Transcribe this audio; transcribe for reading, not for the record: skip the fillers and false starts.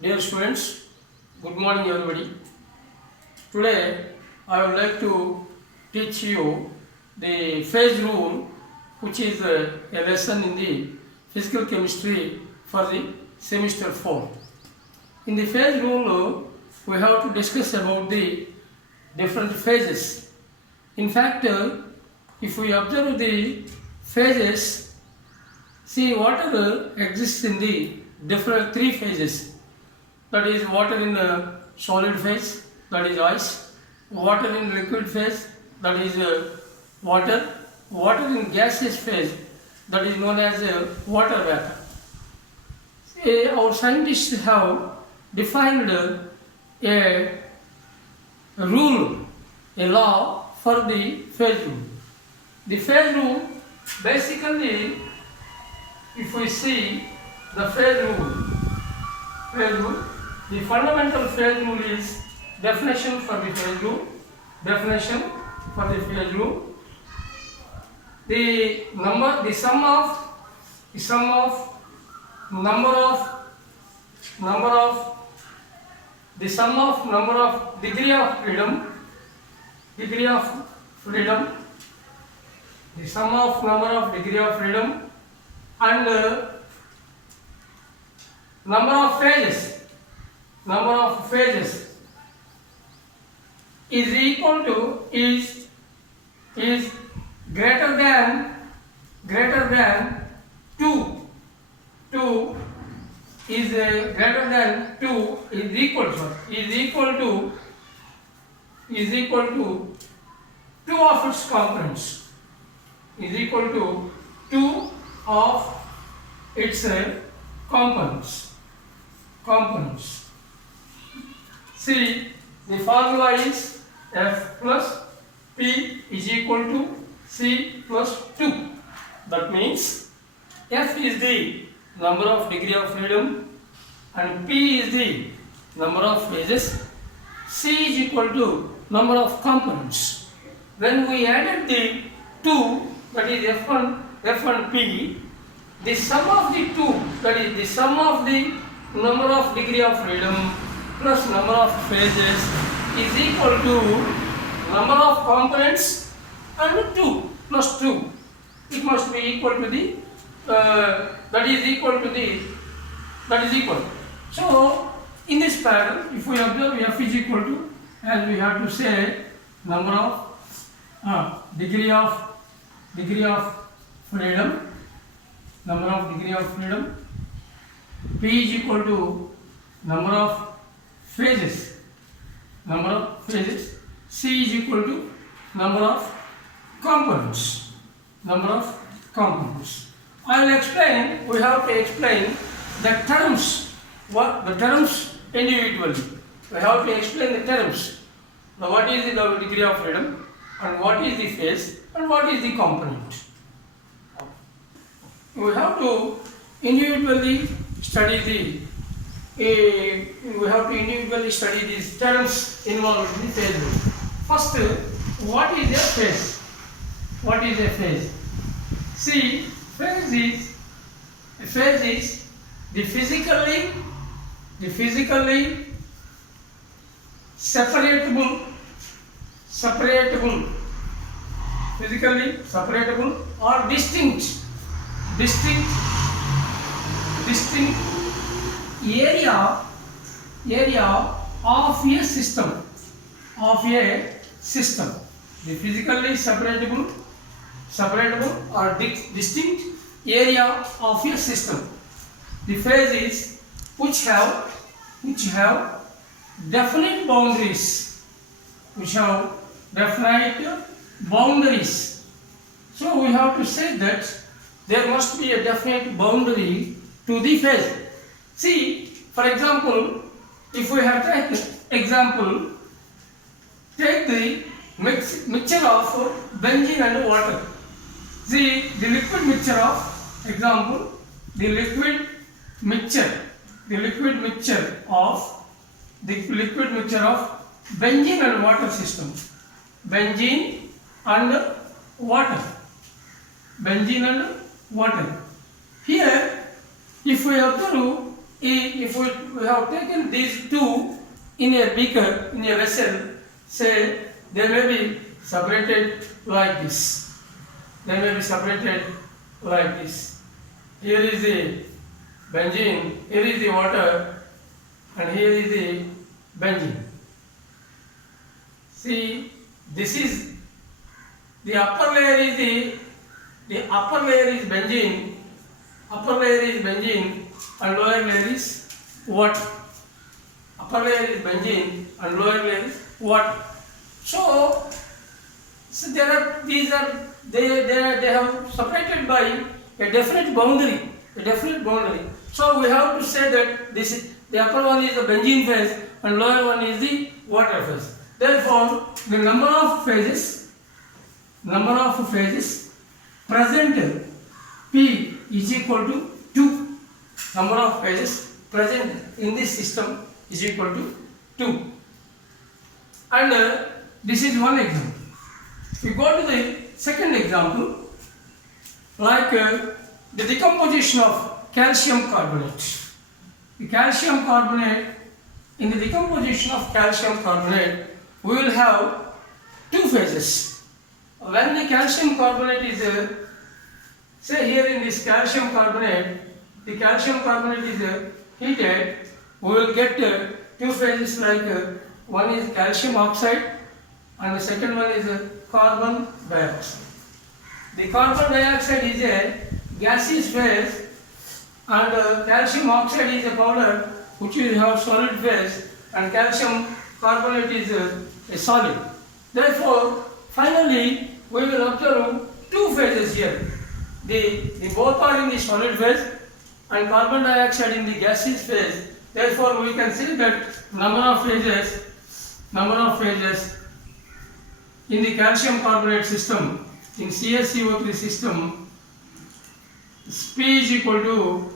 Dear students, good morning everybody. Today I would like to teach you the phase rule, which is a lesson in the physical chemistry for the semester 4. In the phase rule, we have to discuss about the different phases. In fact, if we observe the phases, see water exists in the different three phases. That is water in solid phase, that is ice; water in liquid phase, that is water; water in gaseous phase, that is known as water vapor. Our scientists have defined a rule, a law for the phase rule. The phase rule, basically, if we see the phase rule, the fundamental phase rule is definition for the phase rule. Definition for the phase rule. The sum of degree of freedom, the sum of number of degree of freedom, and number of phases is equal to is greater than 2 is greater than 2 is equal to 2 of its components, is equal to 2 of its components. See, the formula is F plus P is equal to C plus 2. That means F is the number of degree of freedom and P is the number of phases. C is equal to number of components. When we added the 2, that is F1 and P, the sum of the 2, that is the sum of the number of degree of freedom plus number of phases is equal to number of components and 2 plus 2. It must be equal to the that is equal. So in this pattern, if we observe F is equal to, as we have to say, number of degree of freedom, number of degree of freedom. P is equal to number of phases. C is equal to number of components. I will explain. We have to explain the terms. What the terms individually. We have to explain the terms. Now, what is the degree of freedom, and what is the phase, and what is the component. We have to individually study these terms involved in the phase rule. First, what is a phase? See, phase is the physically separatable or distinct area of a system. The physically separatable or distinct area of a system. The phases which have definite boundaries. So we have to say that there must be a definite boundary to the phase. See, for example, if we have taken example, take the mixture of benzene and water. See, the liquid mixture of benzene and water system. Benzene and water. Here, if we observe if we have taken these two in a beaker, in a vessel, say they may be separated like this. They may be separated like this. Here is the benzene, here is the water, and here is the benzene. See, this is the upper layer is the upper layer is benzene, and lower layer is water. Upper layer is benzene and lower layer is water. So there are they have separated by a definite boundary. So we have to say that this is the upper one is the benzene phase and lower one is the water phase. Therefore, the number of phases present P is equal to 2. Number of phases present in this system is equal to 2. And this is one example. We go to the second example, like the decomposition of calcium carbonate. The calcium carbonate, in the decomposition of calcium carbonate, we will have two phases. When the calcium carbonate is, say here in this calcium carbonate, the calcium carbonate is heated, we will get two phases, like one is calcium oxide and the second one is carbon dioxide. The carbon dioxide is a gaseous phase and calcium oxide is a powder which will have solid phase, and calcium carbonate is a solid. Therefore, finally we will observe two phases here. The both are in the solid phase and carbon dioxide in the gaseous phase. Therefore, we can say that number of phases in the calcium carbonate system, in CaCO3 system, P is equal to